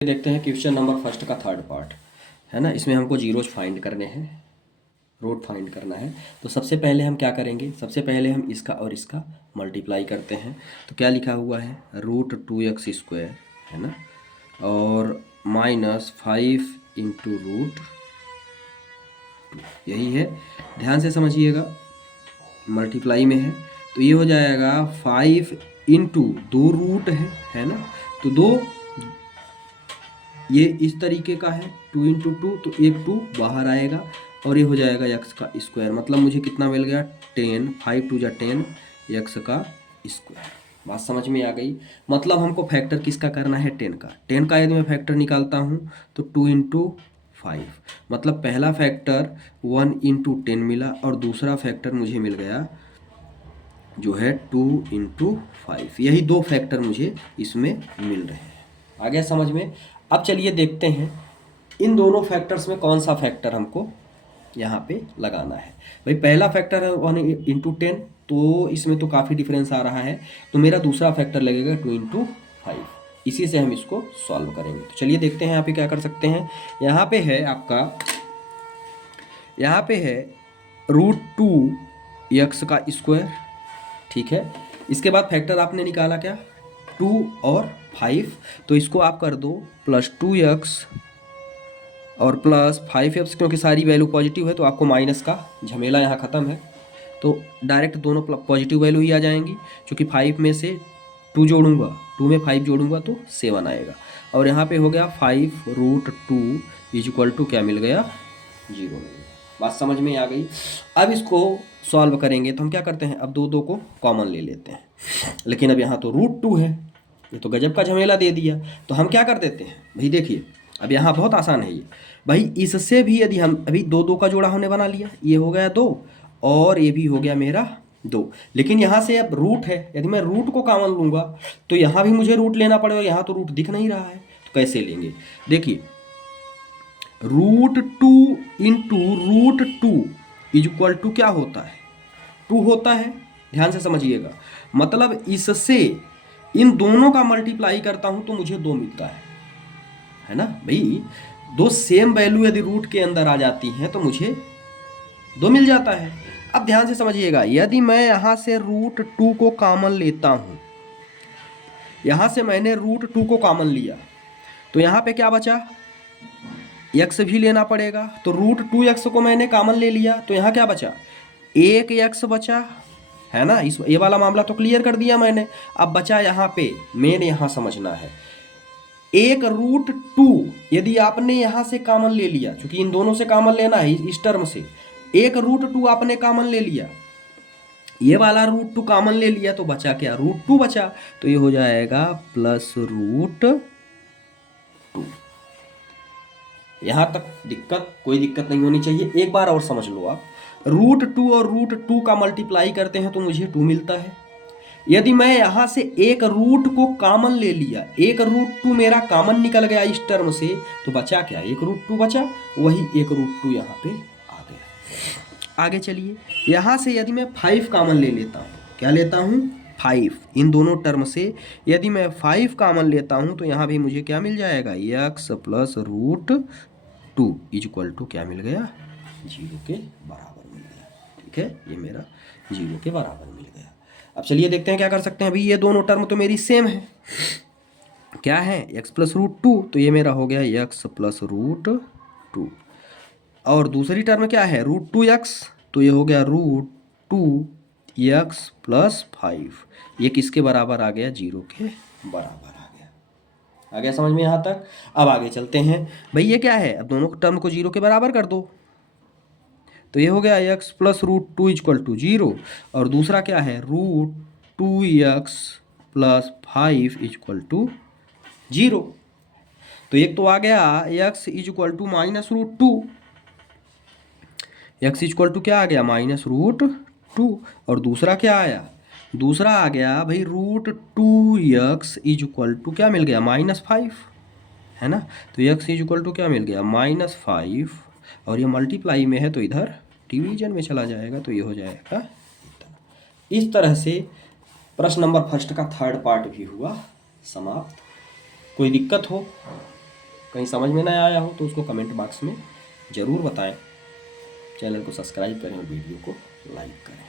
देखते हैं question number first का थर्ड पार्ट है ना। इसमें हमको जीरोज फाइंड करने हैं, रूट फाइंड करना है। तो सबसे पहले हम क्या करेंगे, सबसे पहले हम इसका और इसका मल्टीप्लाई करते हैं। तो क्या लिखा हुआ है, √2x², है ना, और -5 × √2, यही है। ध्यान से समझिएगा, मल्टीप्लाई में है तो ये हो जाएगा 5 इंटू 2 रूट है ना, तो 2 ये इस तरीके का है, 2 × 2, तो एक 2 बाहर आएगा और ये हो जाएगा x का स्क्वायर। मतलब मुझे कितना मिल गया, 10, 5 × 2 = 10, x का स्क्वायर। बात समझ में आ गई। मतलब हमको फैक्टर किसका करना है, 10 का। 10 का यदि मैं फैक्टर निकालता हूँ तो 2 × 5, मतलब पहला फैक्टर 1 × 10 मिला और दूसरा फैक्टर मुझे मिल गया जो है 2 × 5। यही दो फैक्टर मुझे इसमें मिल रहे हैं। आ गया समझ में। अब चलिए देखते हैं इन दोनों फैक्टर्स में कौन सा फैक्टर हमको यहाँ पे लगाना है। भाई पहला फैक्टर है 1 × 10, तो इसमें तो काफ़ी डिफरेंस आ रहा है, तो मेरा दूसरा फैक्टर लगेगा 2 × 5। इसी से हम इसको सॉल्व करेंगे। तो चलिए देखते हैं यहाँ पे क्या कर सकते हैं। यहाँ पे है आपका, यहाँ पे है √2x², ठीक है। इसके बाद फैक्टर आपने निकाला क्या, 2 और 5, तो इसको आप कर दो +2x और +5x, क्योंकि सारी वैल्यू पॉजिटिव है तो आपको माइनस का झमेला यहाँ ख़त्म है, तो डायरेक्ट दोनों पॉजिटिव वैल्यू ही आ जाएंगी। क्योंकि 5 में से 2 जोड़ूंगा, 2 में 5 जोड़ूंगा तो 7 आएगा। और यहाँ पे हो गया 5 √2 = क्या मिल गया, 0 मिल गया। बात समझ में आ गई। अब इसको सॉल्व करेंगे तो हम क्या करते हैं, अब 2 को कॉमन ले लेते हैं। लेकिन अब यहाँ तो √2 है, ये तो गजब का झमेला दे दिया। तो हम क्या कर देते हैं भाई, देखिए अब यहाँ बहुत आसान है ये भाई। इससे भी यदि हम अभी 2 का जोड़ा हमने बना लिया, ये हो गया 2 और ये भी हो गया मेरा 2। लेकिन यहाँ से अब रूट है, यदि मैं रूट को कॉमन लूँगा तो यहाँ भी मुझे रूट लेना पड़ेगा। यहाँ तो रूट दिख नहीं रहा है, तो कैसे लेंगे, देखिए √2 × √2 = क्या होता है, 2 होता है। ध्यान से समझिएगा, मतलब इससे इन दोनों का मल्टीप्लाई करता हूं तो मुझे 2 मिलता है ना भाई। 2 सेम वैल्यू यदि रूट के अंदर आ जाती हैं तो मुझे 2 मिल जाता है। अब ध्यान से समझिएगा, यदि मैं यहां से √2 को कॉमन लेता हूं, यहां से मैंने √2 को कॉमन लिया तो यहां पे क्या बचा, x भी लेना पड़ेगा। तो √2x को मैंने कॉमन ले लिया तो यहाँ क्या बचा, 1x बचा, है ना। इस ये वाला मामला तो क्लियर कर दिया मैंने। अब बचा यहाँ पे, मेन यहाँ समझना है, 1 √2 यदि आपने यहाँ से कॉमन ले लिया, क्योंकि इन दोनों से कॉमन लेना है इस टर्म से, 1 √2 आपने कॉमन ले लिया, ये वाला √2 कॉमन ले लिया तो बचा क्या, √2 बचा। तो ये हो जाएगा +√2। यहाँ तक कोई दिक्कत नहीं होनी चाहिए। एक बार और समझ लो आप, √2 और √2 का मल्टीप्लाई करते हैं तो मुझे 2 मिलता है। यदि मैं यहाँ से एक रूट को कॉमन ले लिया, एक √2 मेरा कॉमन निकल गया इस टर्म से, तो बचा क्या, एक √2 बचा, वही एक √2 यहाँ पे आ गया। आगे चलिए, यहाँ से यदि मैं 5 कॉमन ले लेता हूँ, क्या लेता हूँ, 5, इन दोनों टर्म से यदि मैं 5 कॉमन लेता हूँ तो यहाँ भी मुझे क्या मिल जाएगा, x + √2 = क्या मिल गया, 0 के बराबर मिल गया। ठीक है, ये मेरा 0 के बराबर मिल गया। अब चलिए देखते हैं क्या कर सकते हैं। अभी ये दोनों टर्म तो मेरी सेम है, क्या है, x + √2, तो ये मेरा हो गया x + √2, और दूसरी टर्म क्या है, √2x, तो ये हो गया √2x + 5। ये किसके बराबर आ गया, 0 के बराबर आ गया। आ गया समझ में यहाँ तक। अब आगे चलते हैं भाई, ये क्या है, अब दोनों टर्म को 0 के बराबर कर दो, तो ये हो गया x + √2 = 0, और दूसरा क्या है, √2x + 5 = 0। तो एक तो आ गया x = -√2, x = क्या आ गया, -√2, और दूसरा क्या आया, दूसरा आ गया भाई √2x = क्या मिल गया, -5, है ना। तो x = क्या मिल गया, -5, और ये मल्टीप्लाई में है तो इधर डिवीजन में चला जाएगा, तो ये हो जाएगा इस तरह से। प्रश्न नंबर फर्स्ट का थर्ड पार्ट भी हुआ समाप्त। कोई दिक्कत हो कहीं समझ में ना आया हो तो उसको कमेंट बॉक्स में ज़रूर बताएं। चैनल को सब्सक्राइब करें और वीडियो को लाइक करें।